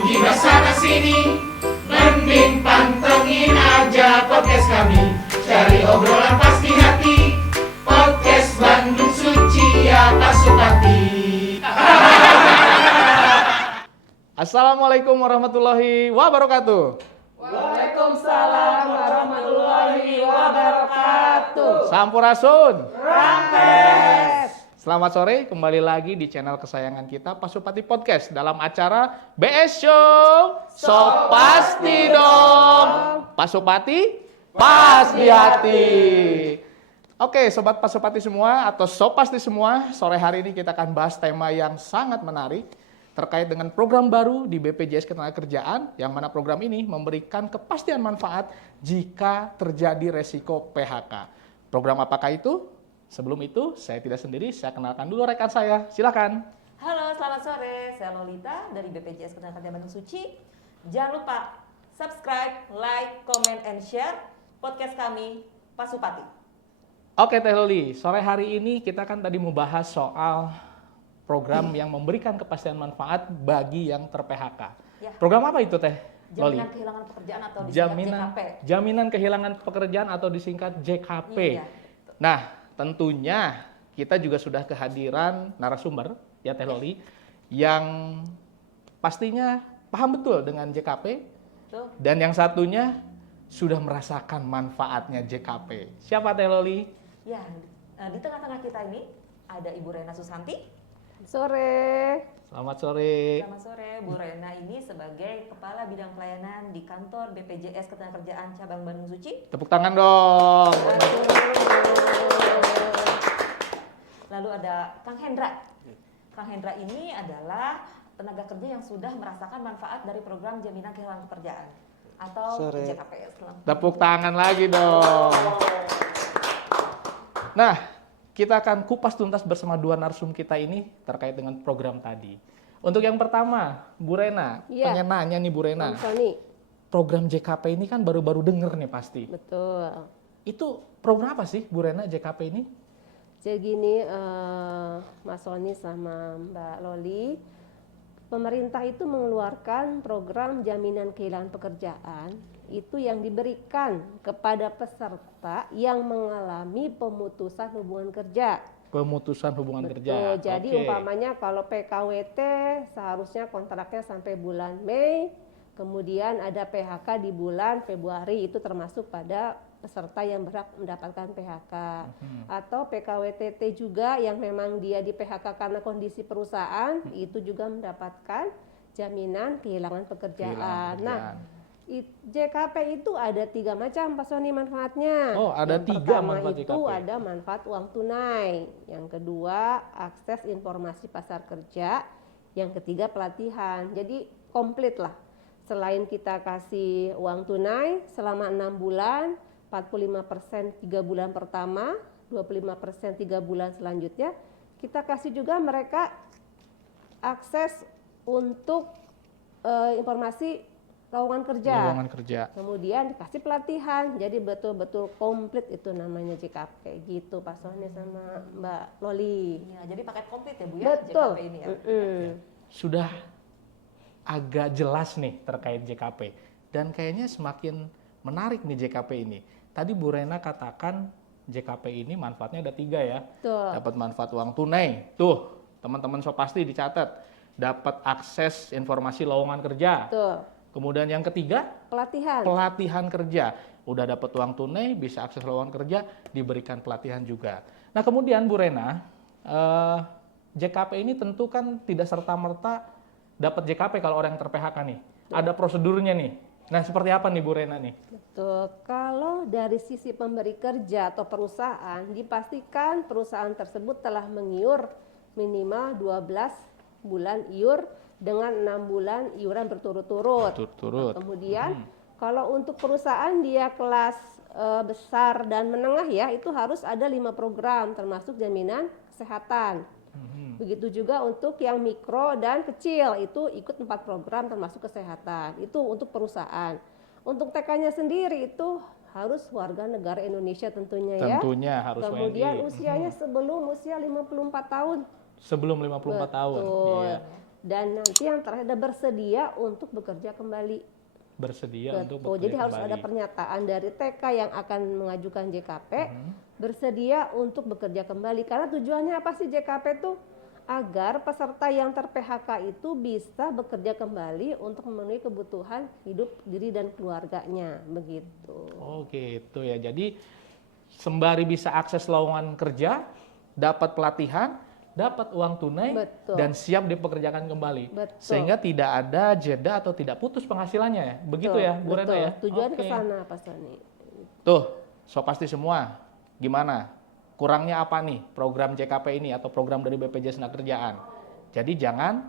jiwa sana sini, mending pantengin aja podcast kami. Cari obrolan pasti hati, podcast Bandung Suci ya Pasupati. Assalamualaikum warahmatullahi wabarakatuh. Waalaikumsalam warahmatullahi wabarakatuh. Sampurasun. Rampes. Selamat sore, kembali lagi di channel kesayangan kita Pasupati Podcast dalam acara BS Show. So pasti dong. Pasupati pas di hati. Oke, sobat Pasupati semua atau so pasti semua, sore hari ini kita akan bahas tema yang sangat menarik terkait dengan program baru di BPJS Ketenagakerjaan, yang mana program ini memberikan kepastian manfaat jika terjadi resiko PHK. Program apakah itu? Sebelum itu, saya tidak sendiri, saya kenalkan dulu rekan saya. Silakan. Halo, selamat sore. Saya Lolita dari BPJS Ketenagakerjaan Bandung Suci. Jangan lupa subscribe, like, comment, and share podcast kami, Pasupati. Oke Teh Loli, sore hari ini kita kan tadi membahas soal program yang memberikan kepastian manfaat bagi yang ter-PHK. Ya. Program apa itu Teh Loli? Jaminan kehilangan pekerjaan atau disingkat JKP. Jaminan kehilangan pekerjaan atau disingkat JKP. Iya. Nah, tentunya kita juga sudah kehadiran narasumber, ya Teh Loli, yang pastinya paham betul dengan JKP, dan yang satunya sudah merasakan manfaatnya JKP. Siapa Teh Loli? Ya, di tengah-tengah kita ini ada Ibu Rena Susanti. Sore. Selamat sore. Selamat sore, Bu Rena ini sebagai Kepala Bidang Pelayanan di kantor BPJS Ketenagakerjaan Cabang Bandung Suci. Tepuk tangan dong. Lalu ada Kang Hendra. Kang Hendra ini adalah tenaga kerja yang sudah merasakan manfaat dari program Jaminan Kehilangan Pekerjaan atau JKP. Tepuk tangan lagi dong. Nah, kita akan kupas tuntas bersama dua narsum kita ini terkait dengan program tadi. Untuk yang pertama, Bu Rena, pengen nanya nih Bu Rena. Program JKP ini kan baru-baru denger nih pasti. Betul. Itu program apa sih Bu Rena JKP ini? Jadi gini, Mas Sony sama Mbak Loli, pemerintah itu mengeluarkan program jaminan kehilangan pekerjaan itu yang diberikan kepada peserta yang mengalami pemutusan hubungan kerja. Pemutusan hubungan Betul. kerja. Jadi umpamanya kalau PKWT seharusnya kontraknya sampai bulan Mei, kemudian ada PHK di bulan Februari, itu termasuk pada peserta yang berhak mendapatkan PHK. Atau PKWTT juga yang memang dia di PHK karena kondisi perusahaan, itu juga mendapatkan jaminan kehilangan pekerjaan. Nah, JKP itu ada 3 macam Pak Sony manfaatnya. Oh, ada yang 3 pertama manfaat itu JKP. ada manfaat uang tunai. Yang kedua, akses informasi pasar kerja. Yang ketiga, pelatihan. Jadi komplit lah. Selain kita kasih uang tunai selama 6 bulan, 45% 3 bulan pertama, 25% 3 bulan selanjutnya, kita kasih juga mereka akses untuk informasi lowongan kerja. Kemudian dikasih pelatihan, jadi betul-betul komplit itu namanya JKP gitu Pak Sony sama Mbak Loli. Ya, jadi paket komplit ya Bu ya, Betul. JKP ini ya. Sudah agak jelas nih terkait JKP, dan kayaknya semakin menarik nih JKP ini. Tadi Bu Rena katakan JKP ini manfaatnya ada 3 ya. Betul. Dapat manfaat uang tunai, tuh teman-teman so pasti dicatat. Dapat akses informasi lowongan kerja. Betul. Kemudian yang ketiga, pelatihan kerja. Udah dapat uang tunai, bisa akses lowongan kerja, diberikan pelatihan juga. Nah kemudian Bu Rena, JKP ini tentu kan tidak serta-merta dapat JKP kalau orang yang ter-PHK nih. Ada prosedurnya nih. Nah seperti apa nih Bu Rena nih? Betul. Kalau dari sisi pemberi kerja atau perusahaan, dipastikan perusahaan tersebut telah mengiur minimal 12 bulan iur dengan 6 bulan iuran berturut-turut. Kemudian kalau untuk perusahaan dia kelas besar dan menengah ya, itu harus ada 5 program termasuk jaminan kesehatan. Begitu juga untuk yang mikro dan kecil, itu ikut 4 program termasuk kesehatan. Itu untuk perusahaan. Untuk TK-nya sendiri itu harus warga negara Indonesia tentunya ya. Tentunya harus Kemudian WNI. usianya sebelum usia 54 tahun. Sebelum 54 tahun. Betul. Iya. Dan nanti yang terakhir ada bersedia untuk bekerja kembali. Bersedia untuk Betul. bekerja Jadi harus kembali. ada pernyataan dari TK yang akan mengajukan JKP bersedia untuk bekerja kembali. Karena tujuannya apa sih JKP itu? Agar peserta yang ter-PHK itu bisa bekerja kembali untuk memenuhi kebutuhan hidup diri dan keluarganya, begitu. Oh gitu ya. Jadi sembari bisa akses lowongan kerja, dapat pelatihan, dapat uang tunai, Betul. dan siap dipekerjakan kembali. Betul. Sehingga tidak ada jeda atau tidak putus penghasilannya ya. Begitu Betul, ya, Bu Rena betul. ya. Tujuan Oke. ke sana Pak Soni. Tuh, so pasti semua. Gimana? Kurangnya apa nih program JKP ini atau program dari BPJS Tenagakerjaan? Jadi jangan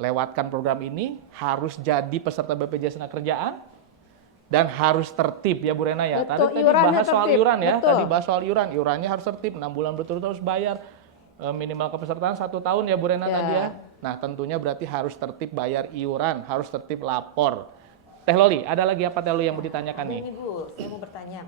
lewatkan program ini, harus jadi peserta BPJS Tenagakerjaan dan harus tertib ya Bu Rena ya. Betul, Tadi iurannya bahas soal tertib, iuran ya. betul. Tadi bahas soal iuran. Iurannya harus tertib, 6 bulan berturut-turut harus bayar. Minimal kepesertaan 1 tahun ya Bu Rena Ya. tadi ya. Nah tentunya berarti harus tertib bayar iuran, harus tertib lapor. Teh Loli, ada lagi apa Teh Loli yang mau ditanyakan nih? Ini Bu, saya mau bertanya,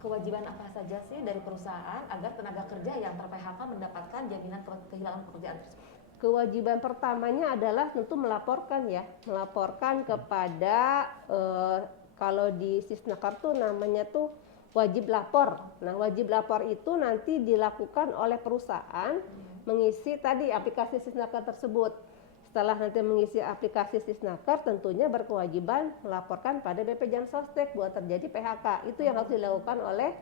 kewajiban apa saja sih dari perusahaan agar tenaga kerja yang ter-PHK mendapatkan jaminan kehilangan pekerjaan tersebut? Kewajiban pertamanya adalah tentu melaporkan ya, melaporkan kepada kalau di Sisnaker tuh namanya tuh wajib lapor. Nah, wajib lapor itu nanti dilakukan oleh perusahaan mengisi tadi aplikasi Sisnaker tersebut. Setelah nanti mengisi aplikasi Sisnaker, tentunya berkewajiban melaporkan pada BPJS Sostek buat terjadi PHK. Itu yang harus dilakukan oleh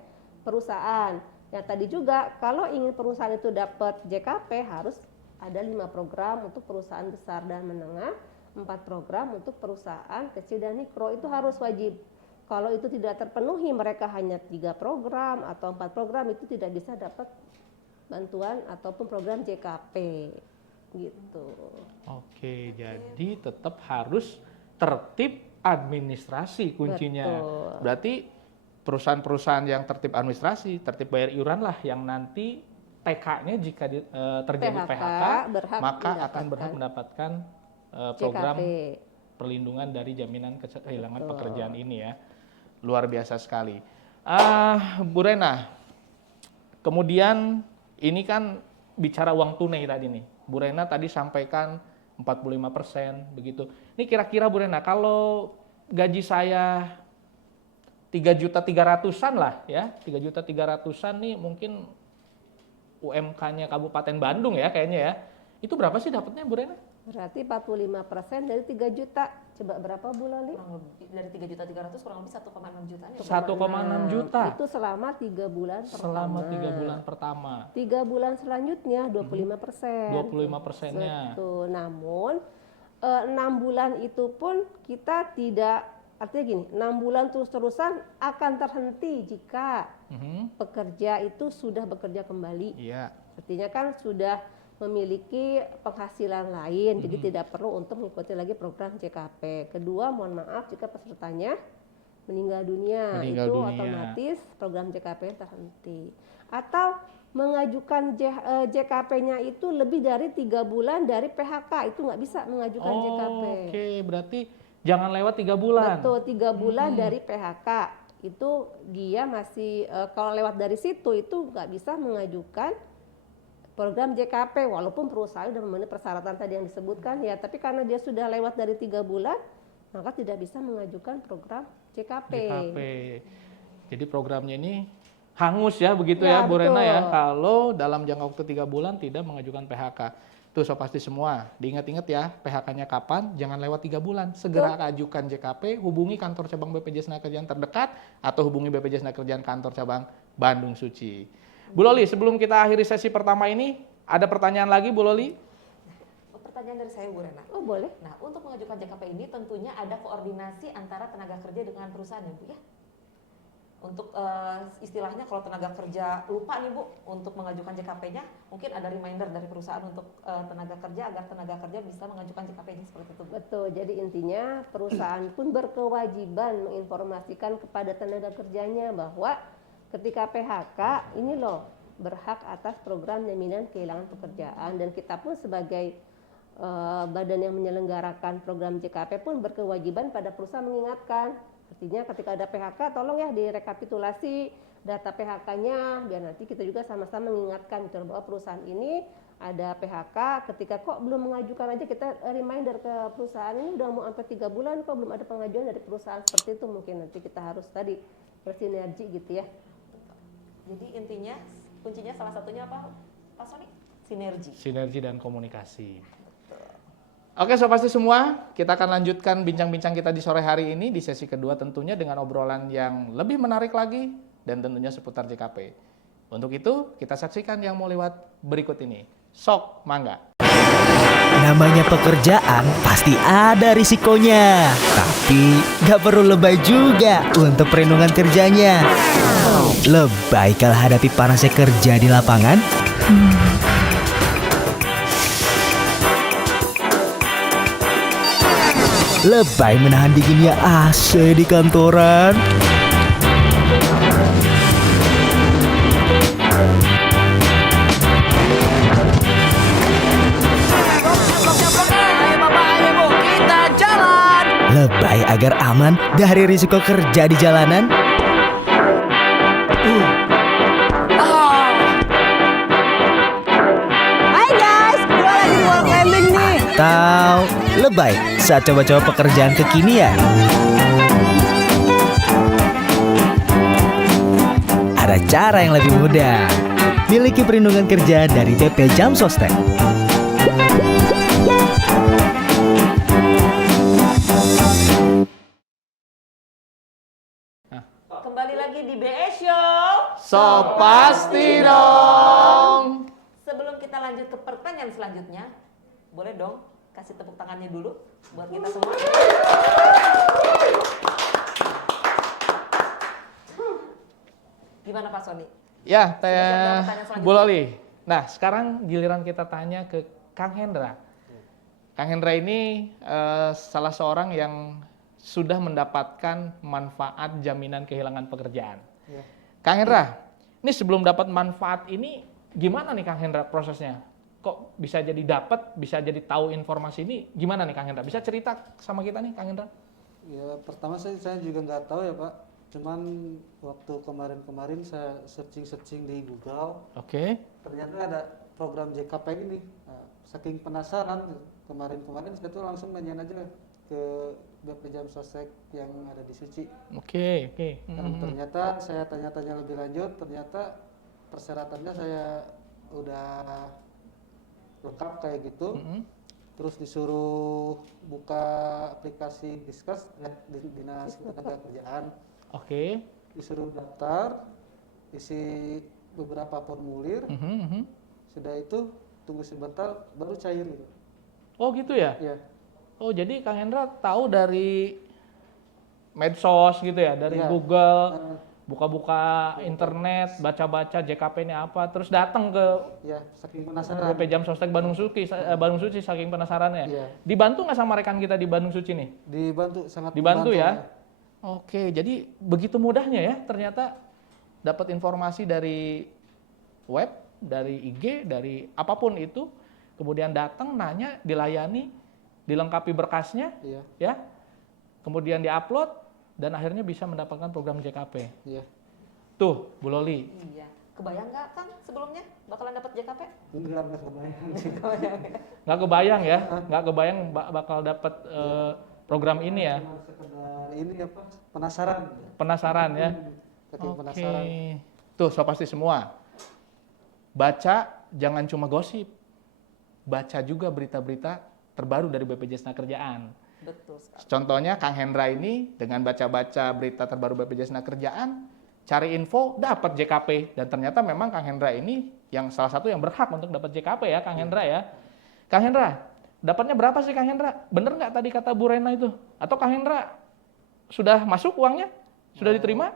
perusahaan. Yang tadi juga kalau ingin perusahaan itu dapat JKP harus ada 5 program untuk perusahaan besar dan menengah, 4 program untuk perusahaan kecil dan mikro, itu harus wajib. Kalau itu tidak terpenuhi, mereka hanya 3 program atau 4 program, itu tidak bisa dapat bantuan ataupun program JKP gitu. Oke, jadi tetap harus tertib administrasi kuncinya. Betul. Berarti perusahaan-perusahaan yang tertib administrasi, tertib bayar iuran lah yang nanti PK-nya jika terjadi PHK, berhak maka akan mendapatkan berhak mendapatkan program JKP. perlindungan dari jaminan kehilangan Betul. pekerjaan ini ya. Luar biasa sekali. Bu Rena, kemudian ini kan bicara uang tunai tadi nih. Bu Rena tadi sampaikan 45% begitu. Ini kira-kira Bu Rena kalau gaji saya 3.300.000-an lah ya, 3.300.000-an nih mungkin UMK-nya Kabupaten Bandung ya kayaknya ya. Itu berapa sih dapatnya Bu Rena? Berarti 45% dari 3 juta. Coba berapa Bu Lali? Kurang lebih dari 3.300.000 kurang lebih 1,6 jutaan ya. 1,6 juta. Itu selama 3 bulan Selama pertama. 3 bulan pertama. 3 bulan selanjutnya 25%. 25%-nya. Betul. Namun 6 bulan itu pun kita tidak, artinya gini, 6 bulan terus-terusan akan terhenti jika pekerja itu sudah bekerja kembali. Iya. Artinya kan sudah memiliki penghasilan lain, jadi tidak perlu untuk mengikuti lagi program JKP. Kedua, mohon maaf jika pesertanya meninggal dunia, Meninggal itu dunia. otomatis program JKP terhenti. Atau mengajukan JKP-nya itu lebih dari 3 bulan dari PHK, itu nggak bisa mengajukan JKP. Oke, berarti jangan lewat 3 bulan. Betul, 3 bulan dari PHK. Itu dia masih, kalau lewat dari situ itu nggak bisa mengajukan program JKP walaupun perusahaan sudah memenuhi persyaratan tadi yang disebutkan ya, tapi karena dia sudah lewat dari 3 bulan maka tidak bisa mengajukan program JKP. JKP. Jadi programnya ini hangus ya begitu Ya, ya Bu Rena betul. ya, kalau dalam jangka waktu 3 bulan tidak mengajukan PHK. Tuh so pasti semua, diingat-ingat ya PHK-nya kapan, jangan lewat 3 bulan. Segera ajukan JKP, hubungi kantor cabang BPJS Tenagakerjaan terdekat atau hubungi BPJS Tenagakerjaan kantor cabang Bandung Suci. Bu Loli, sebelum kita akhiri sesi pertama ini, ada pertanyaan lagi Bu Loli? Pertanyaan dari saya Bu Rena. Oh boleh. Nah, untuk mengajukan JKP ini tentunya ada koordinasi antara tenaga kerja dengan perusahaan ya Bu ya. Untuk istilahnya kalau tenaga kerja lupa nih Bu untuk mengajukan JKP-nya, mungkin ada reminder dari perusahaan untuk tenaga kerja agar tenaga kerja bisa mengajukan JKP-nya seperti itu Bu. Betul, jadi intinya perusahaan pun berkewajiban menginformasikan kepada tenaga kerjanya bahwa ketika PHK ini loh berhak atas program jaminan kehilangan pekerjaan, dan kita pun sebagai badan yang menyelenggarakan program JKP pun berkewajiban pada perusahaan mengingatkan. Artinya ketika ada PHK tolong ya direkapitulasi data PHK-nya, biar nanti kita juga sama-sama mengingatkan gitu bahwa perusahaan ini ada PHK. Ketika kok belum mengajukan aja, kita reminder ke perusahaan ini udah mau sampai 3 bulan kok belum ada pengajuan dari perusahaan, seperti itu. Mungkin nanti kita harus tadi bersinergi gitu ya. Jadi intinya kuncinya salah satunya apa, Pak Sony? Sinergi dan komunikasi. Oke, Sob Pasti semua, kita akan lanjutkan bincang-bincang kita di sore hari ini di sesi kedua, tentunya dengan obrolan yang lebih menarik lagi dan tentunya seputar JKP. Untuk itu, kita saksikan yang mau lewat berikut ini. Sok mangga. Namanya pekerjaan pasti ada risikonya, tapi gak perlu lebay juga untuk perlindungan kerjanya. Lebay kalau hadapi panasnya kerja di lapangan? Lebay menahan dinginnya AC di kantoran? Lebay agar aman dari risiko kerja di jalanan? Hai guys, gue lagi di wall climbing nih. Atau lebay saat coba-coba pekerjaan kekinian? Ada cara yang lebih mudah. Miliki perlindungan kerja dari BP Jam Sostek. Kembali lagi di BS Show. Sok Pasti dong. Sebelum kita lanjut ke pertanyaan selanjutnya, boleh dong kasih tepuk tangannya dulu buat kita semua. Gimana Pak Sony? Ya, Sudah siap dengan pertanyaan selanjutnya? Bu Loli. Nah, sekarang giliran kita tanya ke Kang Hendra. Kang Hendra ini salah seorang yang sudah mendapatkan manfaat jaminan kehilangan pekerjaan. Ya. Kang Hendra, ini sebelum dapat manfaat ini gimana nih Kang Hendra prosesnya? Kok bisa jadi dapat, bisa jadi tahu informasi ini? Gimana nih Kang Hendra? Bisa cerita sama kita nih Kang Hendra? Ya pertama saya juga nggak tahu ya Pak. Cuman waktu kemarin saya searching di Google, Oke. ternyata ada program JKP ini. Nah, saking penasaran kemarin saya tuh langsung nanyain aja ke BP Jam Sostek yang ada di Suci. Oke. Dan ternyata saya tanya-tanya lebih lanjut, ternyata persyaratannya saya udah lengkap kayak gitu. Terus disuruh buka aplikasi Diskus Dinas Ketenaga Kerjaan. Oke. Disuruh daftar, isi beberapa formulir. Sudah itu tunggu sebentar baru cair gitu. Oh gitu ya? Ya. Oh jadi Kang Hendra tahu dari medsos gitu ya, dari Iya. Google, buka-buka internet, baca-baca JKP ini apa, terus datang ke Ya, saking penasaran. BP Jam Sostek Bandung Suci saking penasarannya. Iya. Dibantu nggak sama rekan kita di Bandung Suci nih? Dibantu, sangat Dibantu membantu, ya? Oke, jadi begitu mudahnya ya ternyata dapat informasi dari web, dari IG, dari apapun itu, kemudian datang, nanya, dilayani, dilengkapi berkasnya, Iya. ya, kemudian diupload, dan akhirnya bisa mendapatkan program JKP. Iya. Tuh, Bu Loli. Iya. Kebayang nggak Kang sebelumnya bakalan dapat JKP? Enggak kebayang sih. Nggak kebayang ya, nggak kebayang bakal dapat program ini ya. Cuma sekedar ini apa? Penasaran. Penasaran ya. Saking Oke. penasaran. Tuh, so pasti semua. Baca jangan cuma gosip. Baca juga berita-berita terbaru dari BPJS Tenagakerjaan. Betul sekali. Contohnya Kang Hendra ini dengan baca-baca berita terbaru BPJS Tenagakerjaan, cari info, dapat JKP. Dan ternyata memang Kang Hendra ini yang salah satu yang berhak untuk dapat JKP ya, Kang Hendra ya. Kang Hendra, dapatnya berapa sih Kang Hendra? Bener nggak tadi kata Bu Rena itu? Atau Kang Hendra sudah masuk uangnya? Sudah diterima?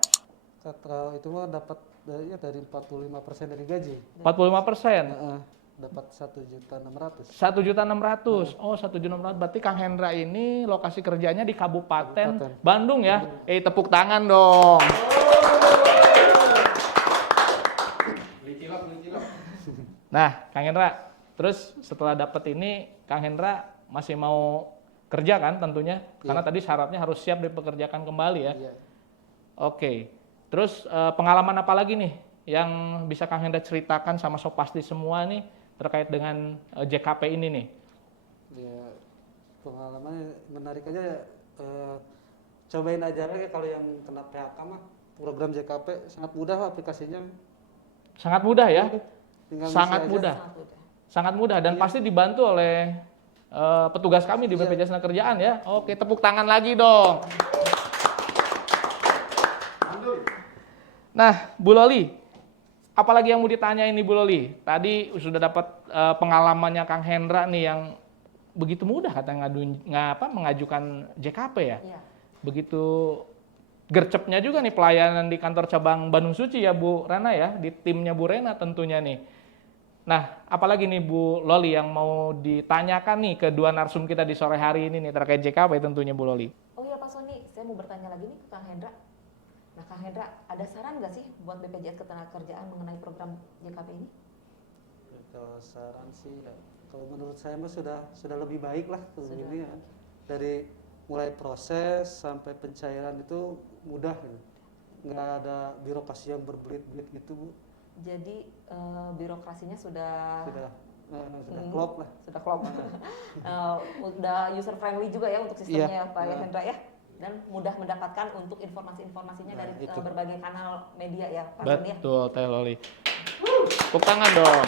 Setelah itu mah dapat dari 45% dari gaji. 45%. Dapat 1.600.000. 1.600.000. Oh, 1.600.000. Berarti Kang Hendra ini lokasi kerjanya di Kabupaten Kabupaten Bandung ya. Tepuk tangan dong. Nah, Kang Hendra, terus setelah dapat ini, Kang Hendra masih mau kerja kan tentunya? Karena tadi syaratnya harus siap dipekerjakan kembali ya. Iya. Oke. Terus pengalaman apa lagi nih yang bisa Kang Hendra ceritakan sama Sopasti semua nih terkait dengan JKP ini nih? Ya, pengalamannya menarik aja ya. Cobain aja lagi kalau yang kena PHK mah program JKP sangat mudah aplikasinya. Sangat mudah ya? Tinggal Sangat ngisi aja. mudah. Sangat mudah dan pasti dibantu oleh petugas kami di BPJS Tenagakerjaan ya. Oke, tepuk tangan lagi dong. Nah, Bu Loli, apalagi yang mau ditanyain nih Bu Loli? Tadi sudah dapat pengalamannya Kang Hendra nih yang begitu mudah katanya mengajukan JKP ya. Iya. Begitu gercepnya juga nih pelayanan di kantor cabang Bandung Suci ya Bu Rana ya, di timnya Bu Rena tentunya nih. Nah, apalagi nih Bu Loli yang mau ditanyakan nih kedua narsum kita di sore hari ini nih terkait JKP tentunya Bu Loli. Oh iya Pak Sony, saya mau bertanya lagi nih ke Kang Hendra. Nah Kang Hendra, ada saran nggak sih buat BPJS Ketenagakerjaan mengenai program JKP ini? Kalau saran sih, ya, kalau menurut saya mah sudah lebih baik lah Sudah. ini ya. Dari mulai proses sampai pencairan itu mudah gitu. Nggak ada birokrasi yang berbelit-belit gitu Bu. Jadi birokrasinya sudah Klop lah. Sudah klop. Udah user friendly juga ya untuk sistemnya Pak Hendra ya. Dan mudah mendapatkan untuk informasi-informasinya dari itu. berbagai kanal media ya Pak Sony ya. Betul, Teh Loli. Tepuk tangan dong.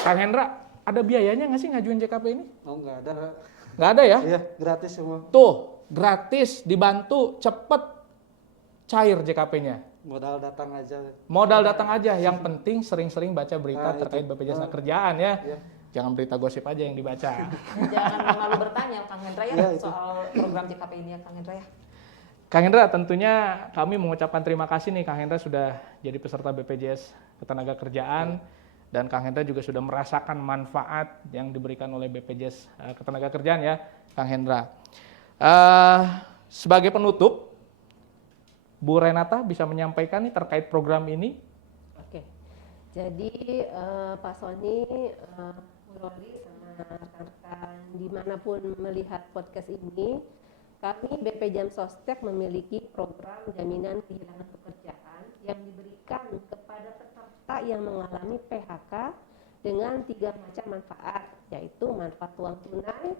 Kang Hendra, ada biayanya nggak sih ngajuin JKP ini? Oh nggak ada. Nggak ada ya? Iya gratis semua. Tuh, gratis, dibantu, cepet, cair JKP-nya. Modal datang aja. Modal datang aja, yang penting sering-sering baca berita Nah, terkait itu. BPJS Tenagakerjaan ya. Iya. Jangan berita gosip aja yang dibaca. Jangan malu bertanya Kang Hendra ya Ya, itu. soal program JKP ini ya Kang Hendra ya. Kang Hendra, tentunya kami mengucapkan terima kasih nih Kang Hendra sudah jadi peserta BPJS Ketenagakerjaan dan Kang Hendra juga sudah merasakan manfaat yang diberikan oleh BPJS Ketenagakerjaan ya, Kang Hendra. Sebagai penutup, Bu Renata bisa menyampaikan nih terkait program ini. Oke, jadi Pak Sony, Bu Loli sama rekan-rekan dimanapun melihat podcast ini, kami BPJM Sostek memiliki program jaminan kehilangan pekerjaan yang diberikan kepada peserta yang mengalami PHK dengan 3 macam manfaat, yaitu manfaat uang tunai,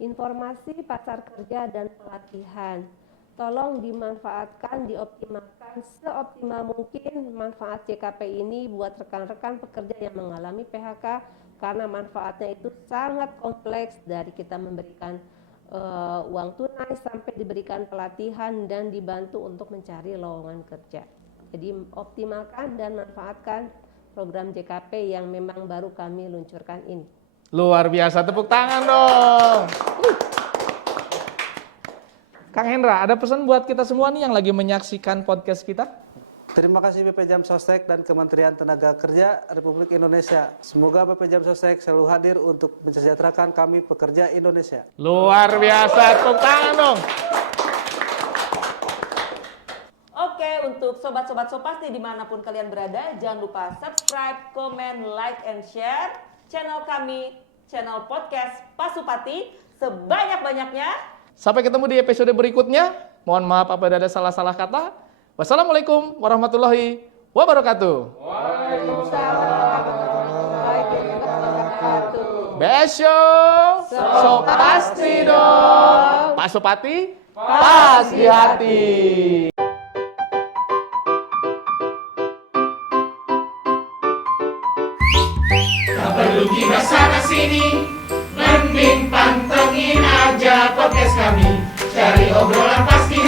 informasi pasar kerja, dan pelatihan. Tolong dimanfaatkan, dioptimalkan seoptimal mungkin manfaat JKP ini buat rekan-rekan pekerja yang mengalami PHK karena manfaatnya itu sangat kompleks, dari kita memberikan uang tunai sampai diberikan pelatihan dan dibantu untuk mencari lowongan kerja. Jadi optimalkan dan manfaatkan program JKP yang memang baru kami luncurkan ini. Luar biasa, tepuk tangan dong. Kang Hendra, ada pesan buat kita semua nih yang lagi menyaksikan podcast kita? Terima kasih BPJM Sostek dan Kementerian Tenaga Kerja Republik Indonesia. Semoga BPJM Sostek selalu hadir untuk mensejahterakan kami pekerja Indonesia. Luar biasa, tepuk tangan dong. Oke, untuk sobat-sobat Sopasti dimanapun kalian berada, jangan lupa subscribe, comment, like, and share channel kami, channel podcast Pasupati sebanyak-banyaknya. Sampai ketemu di episode berikutnya. Mohon maaf apabila ada salah-salah kata. Wassalamualaikum warahmatullahi wabarakatuh. Besok so pasti dong. Pak Supati pas di hati. Tak perlu gibah sana sini, mending pantengin aja podcast kami. Cari obrolan pasti